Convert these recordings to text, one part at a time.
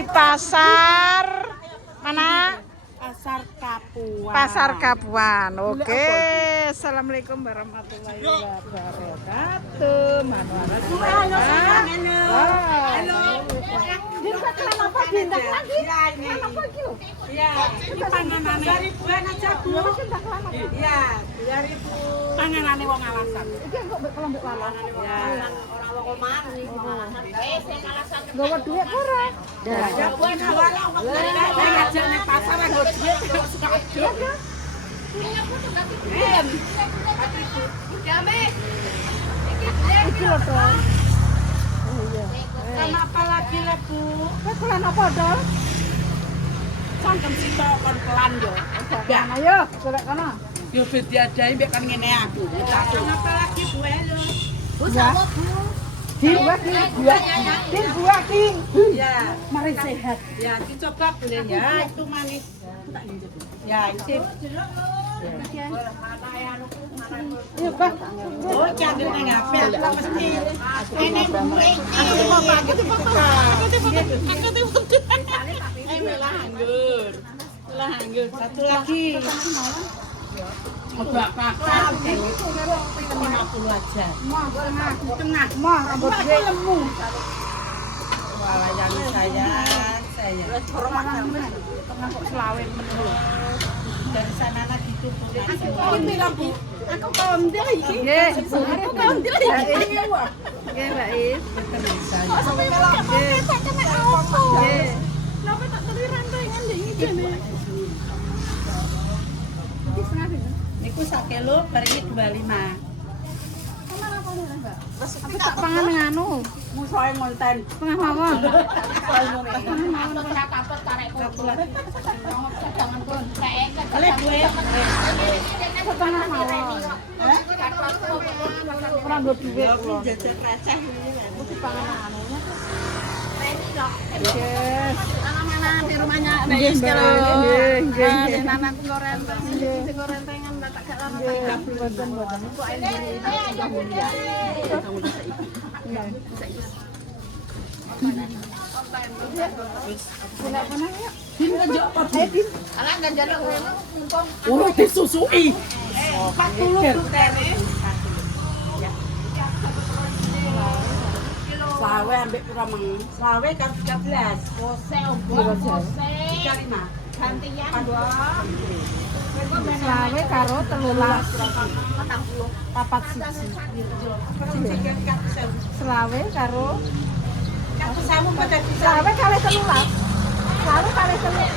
di pasar mana? Pasar Kapuan. Pasar Kapuan. Oke. Assalamualaikum warahmatullahi wabarakatuh. Manuara Halo. Dinda kenapa Dinda lagi? Kenapa gitu? Iya, ini panganane. 2.000-an aja, Bu. Iya, 2.000. Panganane wong Alasan. Iki kok kalau mbek walos. Ya. Orang wong omah ning Alasan. Sing Alasan. Gawa dhuwit ora? Ya, buat awal saya ngajak ning pasar nggo duit kok suka aduk. Iki lho, Dol. Kenapa lagi lah, Bu? Kok kelan apa, Dol? Sangkem sito kon kelan yo. Ya, ayo, golek kono. Yo ben diadahi mek kan ngene aku. Kenapa lagi, Bu? Halo. Bu, sapa, Bu? Dua, King. Ya, Mari sehat. ya dicoba boleh ya. Itu manis. Ya, ini. Iya, Pak. Oh, cantik nang ngapel mesti. Ini lah anggur. Satu lagi. Udah kakak. 50 aja. Tengah. Mah, rambut gue lemu. Wah, yang saya. Tengah kok selawe menurut. Dari sana lagi tuh. Aku bilang, Bu, aku kondil iki. Nggih, aku kondil iki. Nggih, Mbak Is. Kok sampe melok tak kena opo? Nggih. Napa tak teli rantengan ndek iki jane. Iki setengah pinten? Niku 1 kilo, barengnya 25. Aku tak pangan nganu. Musoe ngonten. Tengah mawon. Oleh gue. Tengah mawon. Ora nggo dhuwit. Jajan receh ini. Mesti pangan anunya. Yes. Mana di rumahnya Nggih, Mbak. Nggih, nggih. Nanan gorenteng. Sing gorentengan tak gak lama. Mboten. Kok Oh, disusui. 40 tutene. Sawe ambek pira meng? Sawe kan 13. Ose opo? 35. Gantian. Selawe karo 13. Papat siji. Selawe karo Samu pada bisa selawe kali 13. Selawe kali 13 ya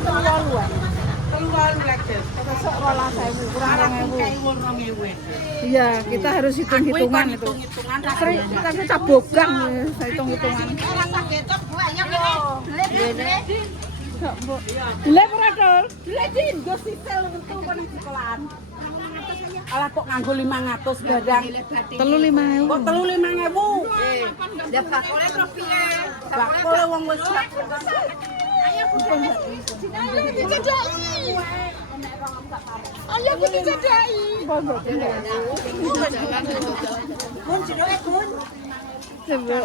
38. keluar lagi. Besok 12.000 kurang 2.000. 2000. Iya, kita harus hitung-hitungan itu. Hitung-hitungan Kita bogang saya hitung-hitungan. Dile ora, Dol? Dile din, go sisel metu kon nang sekolahan. Alah kok nganggo 500 barang. 35.000. Kok 35.000? Ya bakole pro piye? Bakole wong wis siap. Ayo dicedhaki. Ayo dicedhaki. Pun jeroke pun. Coba.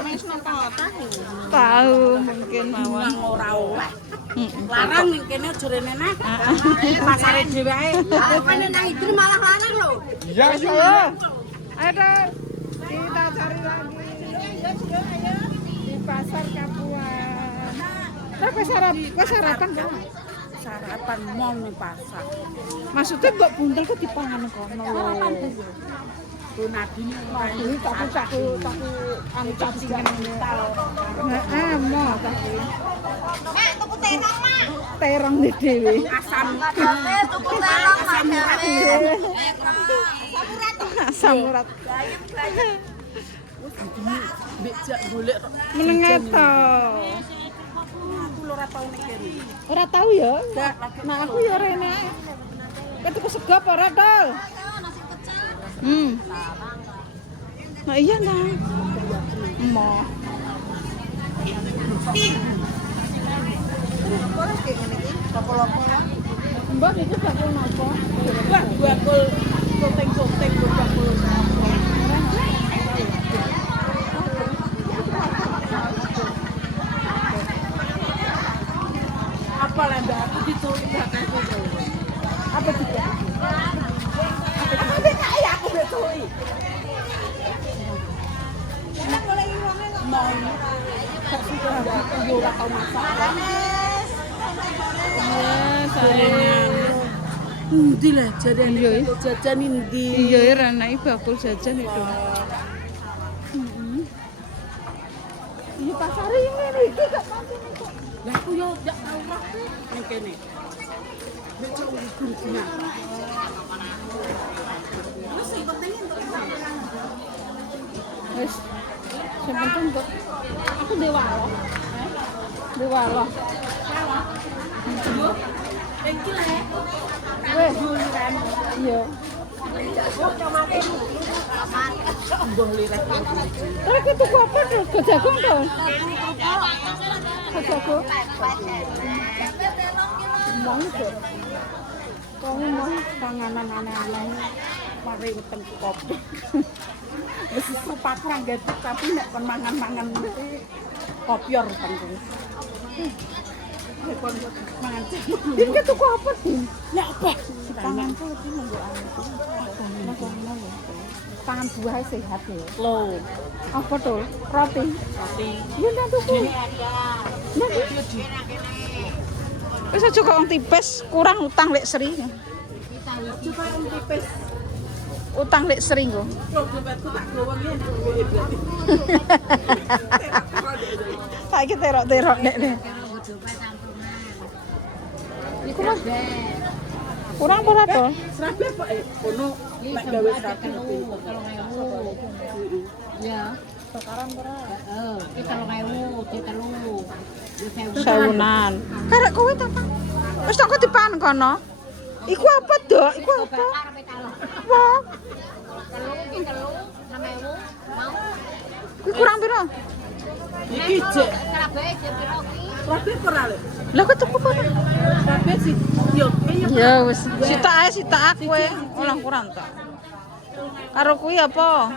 Tahu mungkin mawon. Nang ora oleh. Larang ning kene jurene nah. Pasare dhewe ae. Apane nang idri malah larang lho. Iya, iya. Ayo, Dol. Kita cari lagi. Di pasar Kapuan. Tapi sarapan kan? Sarapan mau ning pasar. Maksudnya kok buntel kok dipangan kono. Sarapan dhewe. Nadine Ini caku anu cacingan ini. Heeh, mau tapi. Mak, tuku terong, Mak. Terong di dhewe. asam Tuku terong, Mak. Asam urat. becak golek Menengah to. aku lho ora tau ning kene. Ora tahu ya? Nah, aku ya rene. Kowe tuku sego apa ora, Dol? Nah iya nah. Mau. Mbak itu bakul napa? Bakul soteng-soteng bakul. Apa lah ndak aku diculik kakakku. Apa juga? Apa dia ya aku diculik. Mau sudah yo ora tau masak. Endi lah jajan jajan endi? Iya ya ranai bakul jajan itu. Iya pasar ini iki gak pancen kok. Lah aku yo ndak tau roh nang kene. Nek cok guruna. Wis sing penting entuk. Wis. Sing penting kok aku dewalo. Dewalo. Iki lah. Weh, iya. Mbah lirat. Tapi itu apa tuh? Kejagung tuh? Kejagung? Mau tuh? Kamu mau panganan aneh-aneh? Mari weteng kopi. Wis sepat nang gaduk tapi nek kon mangan-mangan iki kopior kan kuwi. Kon mangan cek. Ini tuku apa sih? Nek apa? Pangan tuh iki nunggu anu. Pangan buah sehat ya. Loh, Apa tuh? Roti. roti. Iya ndak tuku. Ndak. Wis aja kok wong tipes, kurang utang lek seri. Coba om tipis. Utang lek seri nggo. Kok dompetku tak gowo ngene kowe berarti. Saiki terok-terok nek. Iku mah kurang berapa to? Serabe kok ono nek gawe serabe. Ya. Sekarang berapa? Heeh, 3.000, 3.000. Sewunan. Karek kowe ta, Pak? Wis tak kok dipan kono. Iku apa, Dok? Iku apa? Wah, iku kurang piro? Iki jek serabe ora lho. Lah kok tuku apa? Serabe sih yo kaya Ya wis, sitok ae sitok kowe. Olah kurang ta. Karo kuwi apa?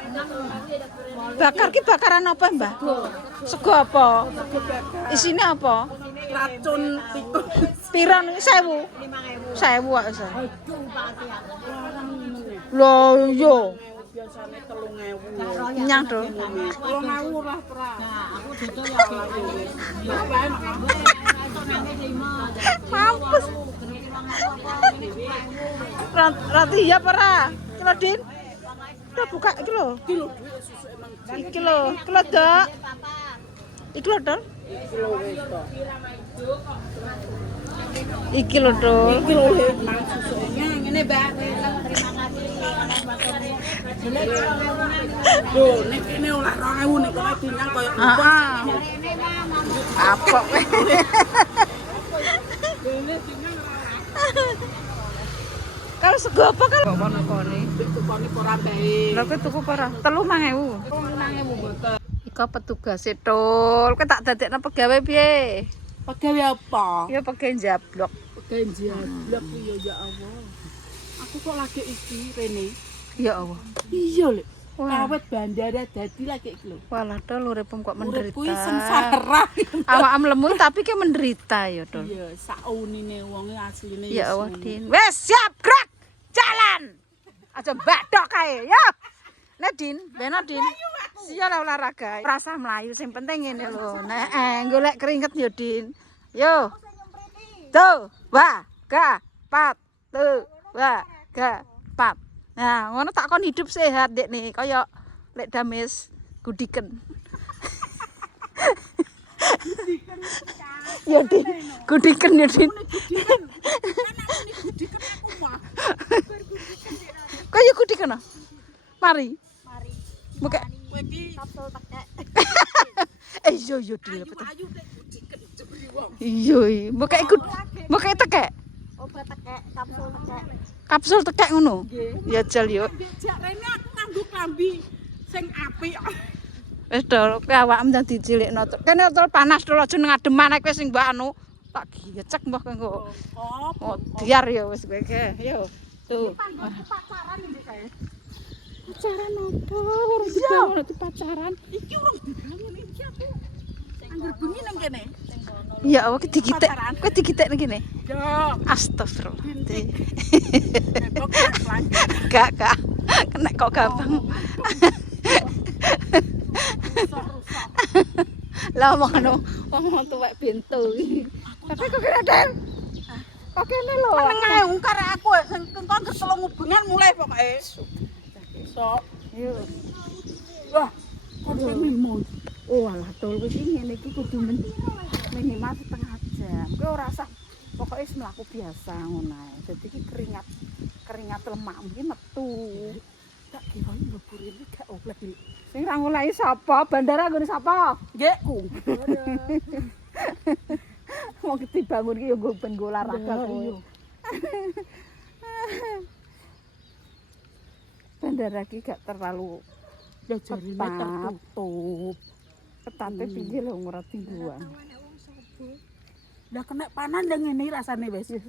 Bakar ki bakaran apa, Mbah? Sego apa? Isine apa? racun tikus. Piro niku 1000? 1000 wae wis. Larang ngene. Lho iya. Biasane 3.000. Nyang to. 3.000 ora pra. Aku dodol ya. Mampus. Roti ya ora? Kilo Din. Udah buka iki lho. Kilo duit susu emang Iki lho, kilo Dok. Iki lho, Dol. kilo wis to. Iki lho, Dol. Kilo emang susunya ngene, Mbak. Terima kasih. Loh, nek kene ora 2.000 nek kowe dinyang koyo Heeh. Apa kowe? Kalau sego apa kan? Kok kono kone. tukone ora bae. Lha kowe tuku apa ora? 3.000. 5.000 boten. Iku petugas Tol. Kowe tak dadekno pegawe piye? Pegawe apa? Ya pegawe njablok. Pegawe blok yo ya Allah. Aku kok lagi iki Rene. Ya Allah. Iya lho. Wah. Awet bandara dadi lagi iki lho. Walah Tol uripmu kok menderita. Urip kuwi sengsara. Awakmu lemu tapi ki menderita ya, Tol. Iya, saunine wonge asline Ya Allah, Din. Wes siap gerak. Jalan. Aja mbadok kae, ya. Nadin, beno Din. Siap olahraga. Rasa melayu sing penting ngene lho. Nek golek keringet ya, Din. Yo. Tuh, wah, ga, pat, tuh, wah, ga, pat. Nah, ngono tak kon hidup sehat, Dek nih, kaya lek dames gudiken. Ya, Din. Gudiken ya, Din. Kaya gudiken ah. Mari. Mari. Buka. Kowe iki Kapsul tekek. Iya iya Dil. ayu nek diken jebri wong. Iya iya. Buka tekek. Obat tekek, kapsul tekek. Kapsul tekek ngono. Ya jal yo. Jak rene aku nganggo klambi sing apik. Wis do kowe awakmu dadi cilikno. Kene tol panas tol aja ngademan kowe sing mbak anu. Tak gecek mbah kanggo. Oh, biar ya wis kowe ke. Yo. Tuh. Pacaran iki kae. Pacaran opo? Ora dibangun pacaran. Iki urung dibangun iki aku. Angger bengi nang kene. Ya Allah digitek. Kowe digitek nang kene. Yo, Astagfirullah. kok pelanggan. Gak. Kena kok gampang. Lah ngono, wong tuwek pintu. Tapi kok kira Del? Kok kene lho. Menengae ungkar aku sing kon ketelu ngubengan mulai pokoke. Sok. Yo. Wah, kon minimal. Oh alah tol wis ngene iki kudu minimal setengah jam. Kowe ora usah pokoke wis mlaku biasa ngono ae. Dadi iki keringat lemak iki metu. Tak kira mbur iki gak oleh. Sing ra ngolehi sapa? Bandara nggone sapa? Nggihku. Wong dibangun iki yo nggo ben nggo olahraga kowe. Bandara iki gak terlalu Ya jarine tertutup. ketate piye lho ora tingguan. Lah kena panan ndang ngene rasane wis. Wis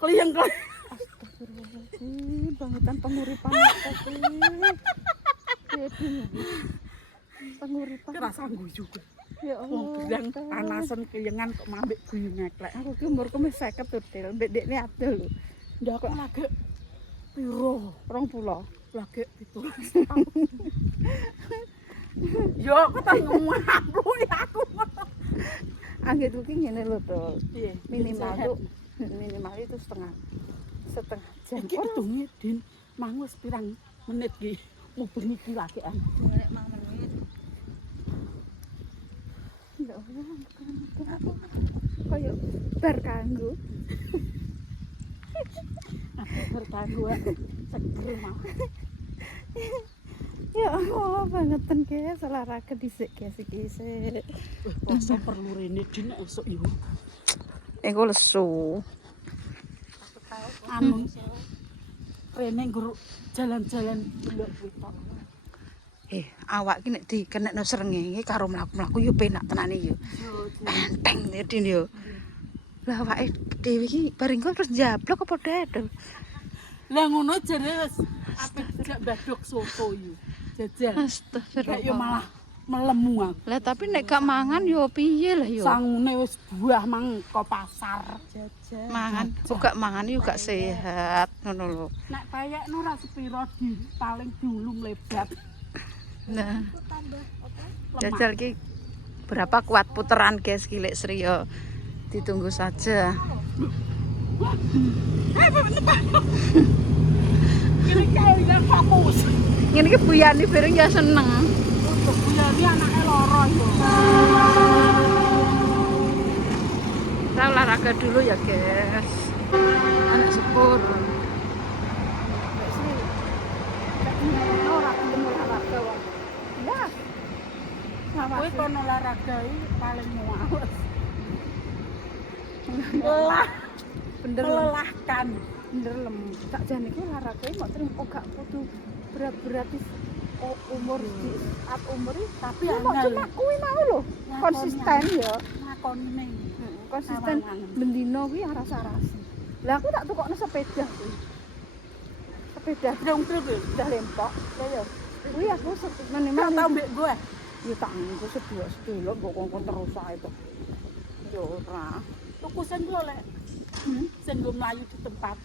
Kliyeng-kliyeng. astagfirullahaladzim, bangutan penguripan apa sih? Penguripan. Ora sanggup juga. Ya Allah. Wong bilang panasan kliyengan kok mambek guyu ngeklek. Aku ki umurku wis 50 tuh, Del. Mbek dekne adol lho. Ndak kok lagi piro? 20. Lagi 17 tahun. Yo, kok tak ngomong aku. Anggit iki ngene lho, Dol. Piye? Minimal itu setengah jam. Iki hitunge Din, mang wis pirang menit iki. Mubeng iki lagian. Nek mang menit. Ndak aku kaya bar kanggo. Bertanggu seger mah. Ya Allah, bangetan guys, olahraga dhisik guys iki sik. Poso perlu rene Din esuk yo. Engko lesu. Anu rene nggur jalan-jalan delok wetok. Awak ki nek dikenekno srengenge karo mlaku-mlaku yo penak tenane yo. Enteng Din yo. Lah awake dhewe iki bareng kok terus jablok apa dadel? Lah ngono jare wis apik gak badok soto yo. Jajal. Astagfirullah. Yo malah melemu aku. Lah tapi nek gak mangan yo piye lah yo. Sangune wis buah mang ke pasar. Jajal. Mangan, kok gak mangan yo gak sehat ngono lho. Nek payekno ra sepiro di paling diulung lebat. Nah. Jajal ki berapa kuat puteran guys Kilek Sri yo. Ditunggu saja. Ini kayak yang fokus. Ngene iki buyane bareng ya seneng. Untuk buyani anaknya loro yo. Kita olahraga dulu ya guys. Anak sepur. Kowe kon olahraga iki paling muales. Lelah, Bener melelahkan. bener lem. Tak jane iki olahraga kok terus kok gak kudu berat-berat umur di saat umur iki, tapi angel. cuma kuwi mau lho. Konsisten ya. Ngakonine. Konsisten bendino kuwi aras-arasi. Lah aku tak tukokno sepeda kuwi. Sepeda udah lempok. Ya ya. Kuwi aku minimal Tau mbek gue. ya tak nggo sedulur kok kongkon terus ae to. Ya ora. Tuku sing gue lek. Sing gue mlayu di tempat.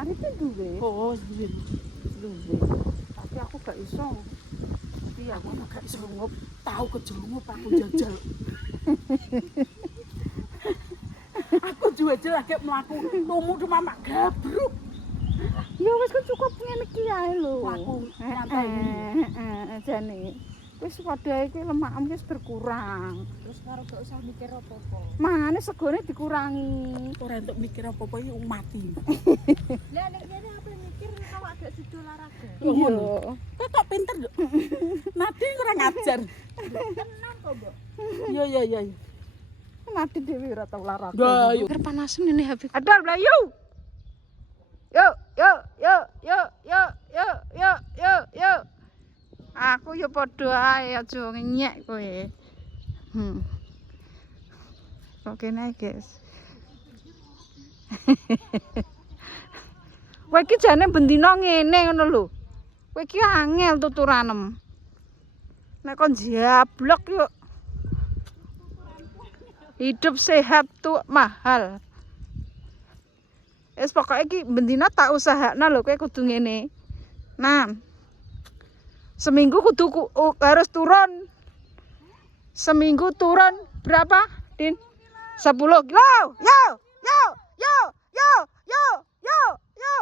Ari itu duwe. Oh, duwe. Tapi aku gak iso. Iya, aku gak iso ngup. Tahu kejelungup aku jajal. Aku jajal lagi mlaku. Tumu di mamak gabruk. Ya wis kok cukup ngene iki ae lho. Aku nyantai. Jane. Wis padha iki lemakmu wis berkurang. Terus karo gak usah mikir apa-apa. Mangane segone dikurangi. Ora entuk mikir apa-apa iki mati. Lah nek ngene apa mikir awak gak sido olahraga. Iya. Kok kok pinter, Nduk? Nadi ora ngajar. Tenang kok, Mbok. Iya. Mati dhewe ora tau olahraga. Lah, yo. Ker panasen ini Habib. Adal blayu. Yo. Aku yo padha ae aja ngenyek kowe. Oke nae, guys. Kowe iki jane bendina ngene ngono lho. Kowe iki angel tuturanem. Nek kon jablok yo. Hidup sehat tuh mahal. Es pokoknya iki bendina tak usahakna lho kowe kudu ngene. Nah. Seminggu kudu harus turun. Seminggu turun berapa, Din? 10 kilo. Yo, yo, yo, yo, yo, yo, yo.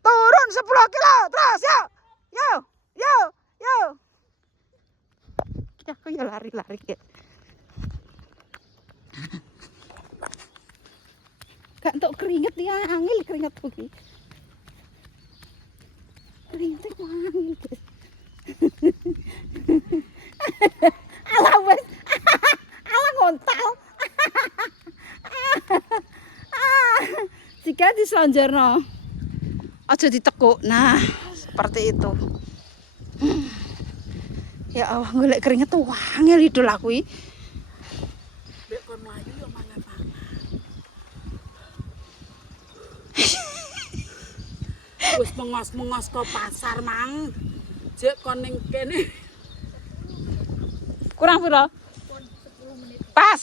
Turun 10 kilo terus yo. Yo, yo, yo. Aku ya lari-lari ya. Gak entuk keringet ya, angel keringet iki. Keringetnya kok angel, guys. Alah wes. Alah ngontal. Jika diselonjorno. Aja ditekuk. Nah, seperti itu. Ya Allah, golek keringet tuh wangel idol aku iki. Mbek kon mlayu yo mangan-mangan. Wis mengos-mengos ke pasar mang. Jek kon ning kene. Kurang piro? 10 menit. Pas.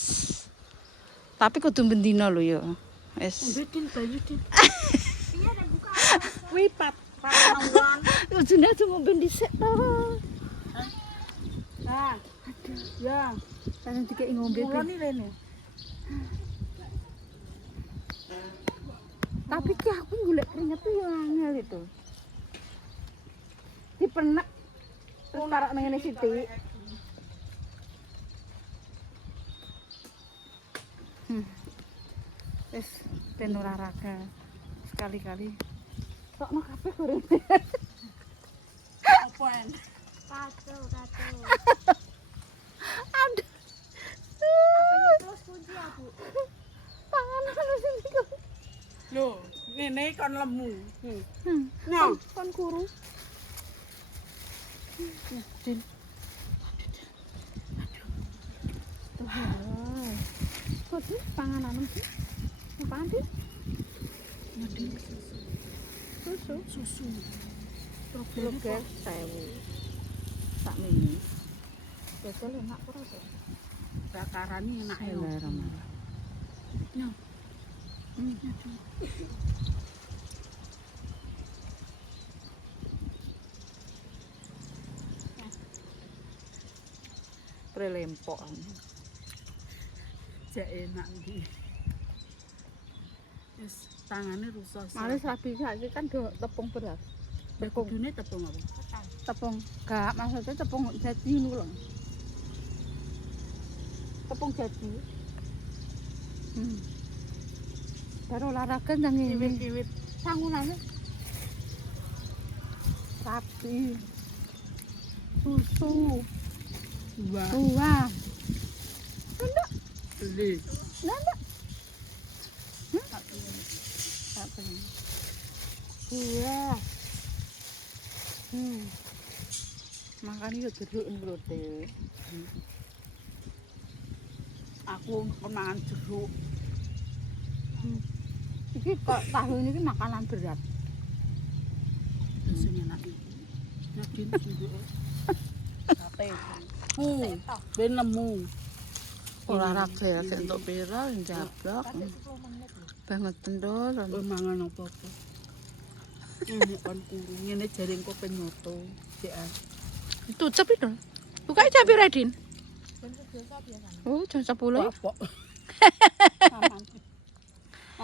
Tapi kudu bendina lho ya. Wis. Mbedin bayu din. Iya nek buka. Kuwi patawang. Ujune cuma ben dhisik to. Nah. Ya, Kan dikek ngombe. kula ni rene. Tapi ki aku golek keringet tuh ya angel itu. Dipenek terus tarik nang ngene sithik. Wis ben ora raga. Sekali-kali sokno kabeh goreng. Apa en? Kacau. Aduh. Terus kunci aku. Panganan sing kok. Lho, ngene kon lemu. Nah, kon kuru. Din. Tuh. Kok sih panganan iki? Apaan sih? Ngedin Susu. susu. Strawberry guys, 1000. Sak mini. Biasa enak ora to? Bakarane enak ya. Bismillahirrahmanirrahim. Ya. Prelempok. Jak enak iki. Wis tangane rusak. Males rabi saiki kan do tepung beras. Kudune tepung apa? Tepung gak maksudnya tepung jadi ngono lho. Tepung jadi. Baru olahraga nang ngene. Kiwit-kiwit. Sangunane. Rapi. Susu. Wah, Buah. Enggak, beli. enggak. Apa ini? Buah. Makan yo jeruk lho, Teh. Aku mangan jeruk. Iki kok tahu ini makanan berat. Sing enak iki. Nadin jeruk. Sate. Ben nemu. Olahraga ya kayak untuk pira njablok. Banget pendol. Kowe mangan apa-apa. Ini kon kurung ngene jaring kok penyoto. Cekan. Tutup itu. Buka aja Redin. Oh, jam 10. Apa?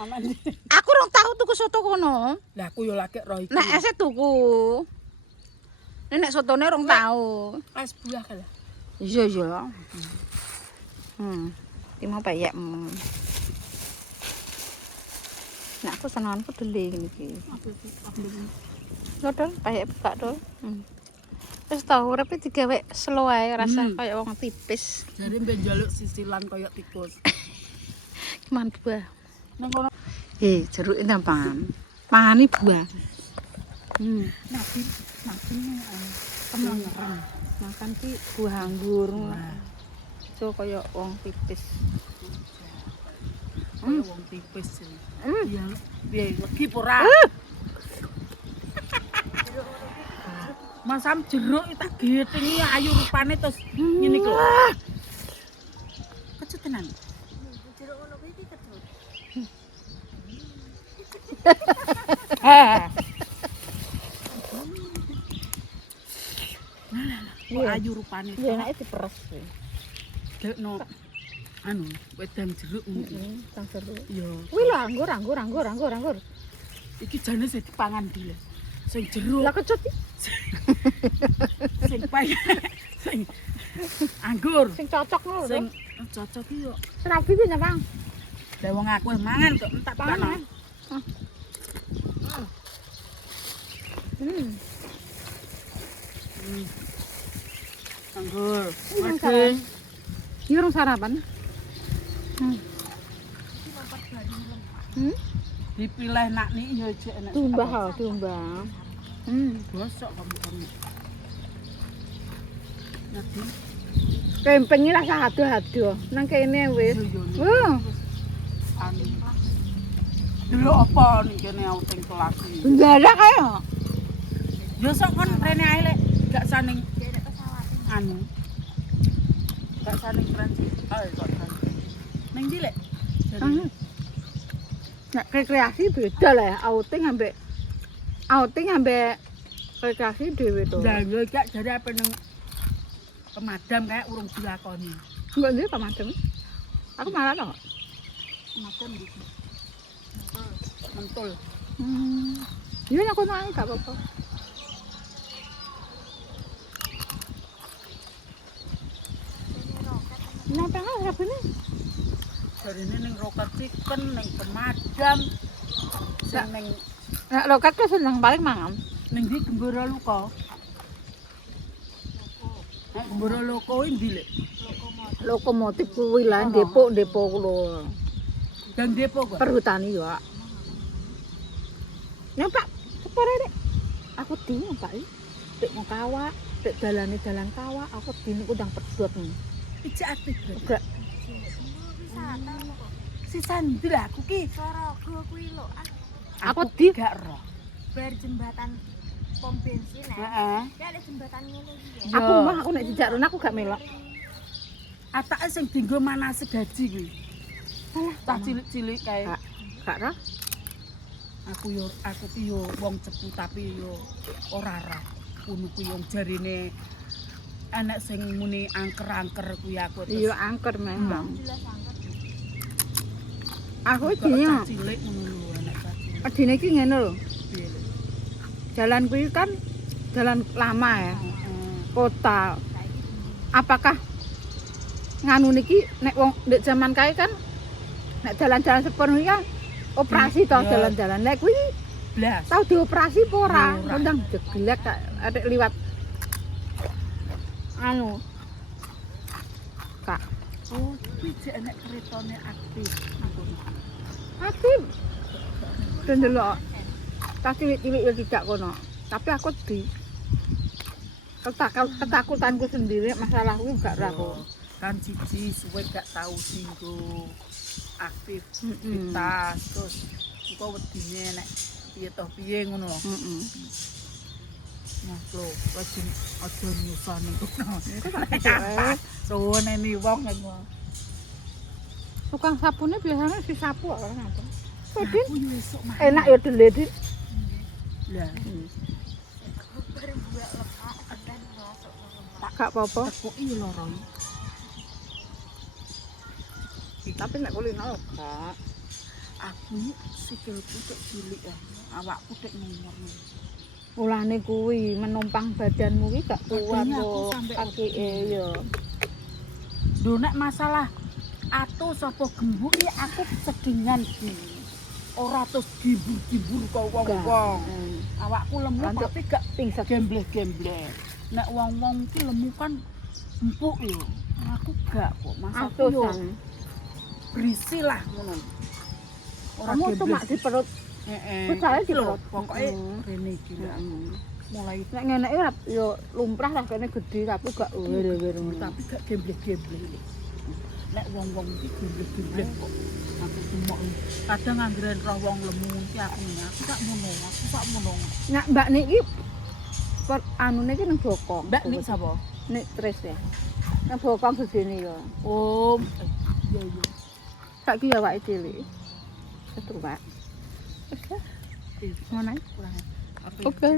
Aman. Aku rong tahu tuku soto kono. Lah aku yo lagi roh iki. Nek ese tuku. Nek sotone rong tahu. Es buah kalah. Iya iya. Iki mau payek. Nek aku senenganku dele ngene iki. Lho, payek buka dol. Wis tau urepe digawe slow ae rasa kaya wong tipis. Jare mbek njaluk sisilan kaya tikus. Cuman buah. Nang kono Jeruk itu pangan. Pangani buah. Nadin kemengereng. Makan ki buah anggur. So kaya wong tipis. Kaya wong tipis. Iya, piye legi ora? Masam jeruk tak getingi ayu rupane terus ngene iki lho. tenan. Jeruk ngono kuwi iki kerja. Kok ayu rupane. Ya enake diperes. Dekno anu wedang jeruk ngono iki. Tang seru. Iya. Kuwi lho anggur. Iki jane sing dipangan dile. Sing jeruk, Lah kecut iki sing payah. Sing anggur. sing cocok lho. Sing cocok iki yo. Serabi ki Bang. Lah wong aku mangan kok entak pangan. Anggur. Yang Waduh. Iki urung sarapan. Dipilih nak niki yo jek enak. Tumbah. Gosok kamu. Nanti Kemping iki rasa ado-ado. Nang kene wis. anu. Dulu apa nih kene outing kelas iki? Ndadak kae. Yo sok kon rene ae lek gak saning anu. Gak saning Prancis. Ayo kok kan. Ning ndi lek? Nek rekreasi beda lah ya, outing ambek rekreasi dhewe to. Lah yo gak jare apa nang pemadam kayak urung dilakoni. Enggak ndek pemadam. Aku malah to. Pemadam iki. Mentul. Iya nek kono ae gak apa-apa. Napa rabene? Jarine ning roket chicken ning pemadam. Sing ning Nek lokat ku seneng paling mangan. ning ndi Gemboro Luka. Nek Gemboro Luka kuwi ndi lek? Lokomotif kuwi lah Depok lho. Dan depo kok. Perhutani yo. Nek Pak, separe Dek. Aku bingung Pak. Dek mau kawak, dek dalan kawak, aku bingung udang pedot. Ijek aktif. Enggak. Wisata kok. Sisan ndi lah aku ki. Sorogo kuwi lho. Aku di gak roh. Bar jembatan pom bensin ya. Heeh. Ya ada jembatan ngono iki Yo. ya. aku mah aku nek dijak rono aku gak melok. Atake sing dienggo manase gaji kuwi. Alah, Tah cilik-cilik kae. gak roh. Aku ki yo wong cepu tapi yo ora roh. Ngono kuwi wong jarine enek sing muni angker-angker kuwi aku terus. Iya angker memang. Jelas angkat. Aku Kok iki cah cilik ngono lho enek gaji. adine iki ngene lho. Piye lho? Jalan kuwi kan jalan lama ya, Heeh. kota. Apakah nganu niki nek wong ndek zaman kae kan nek jalan-jalan sepenuh iki kan operasi toh Iya. jalan-jalan. Nek kuwi Blas. tau dioperasi apa ora? Ora. Ndang jeglek kak arek liwat anu. Kak, Oh, kuwi jek enek keretane aktif. aktif. Dan delok. Tak cilik-cilik ya tidak kono. Tapi aku di ketakutanku sendiri masalahku gak ora kok. Kan siji suwe gak tau singgo aktif Mm-mm. tas terus engko wedine nek piye toh piye ngono lho. Heeh. Nah, lho, wajib aja nyusah ning kono. Iku tak pikir Suwene ni wong ngono. tukang sabune biasanya si sapu ora ngapa. Pedin Aku yo esuk mah. enak ya deledit. Lah, Bar buak lemak tekan masuk ke lemak. Tak gak apa-apa. kok iya loro iki. Tapi nek kulino gak. Aku sikilku cek cilik ya. Awakku tek nomor. Mulane kuwi menumpang badanmu ki gak kuat Badannya aku kok. sampai Kakeke ya. Lho nek masalah atus apa gembuk ya aku sedingan iki. Ora terus gibur-gibur kok wong-wong. Awakku lemu Lantuk. tapi gak Pingset. gembleh-gembleh. Nek wong-wong ki lemu kan empuk yo. Aku gak kok. Masaku yo Atusan. berisi lah ngono. Ora Kamu tuh gembleh. mak di perut. Heeh. Futsal di Lho, perut. pokoke rene iki lho. Mulai Nek ngene iki yo lumrah lah kene gede tapi gak wir-wir. tapi gak gembleh-gembleh. Nek wong-wong iki gembleh-gembleh kok. Aku cuma kadang anggeren roh wong lemu iki aku sak mono. Nek Mbak niki anune ki nang Bokong. Mbak nik sapa? Nek Tris ya. Nang Bokong gedene ya. Oh, Saiki ya awake cilik. Setruk, Pak. Oke. Ngono. Oke.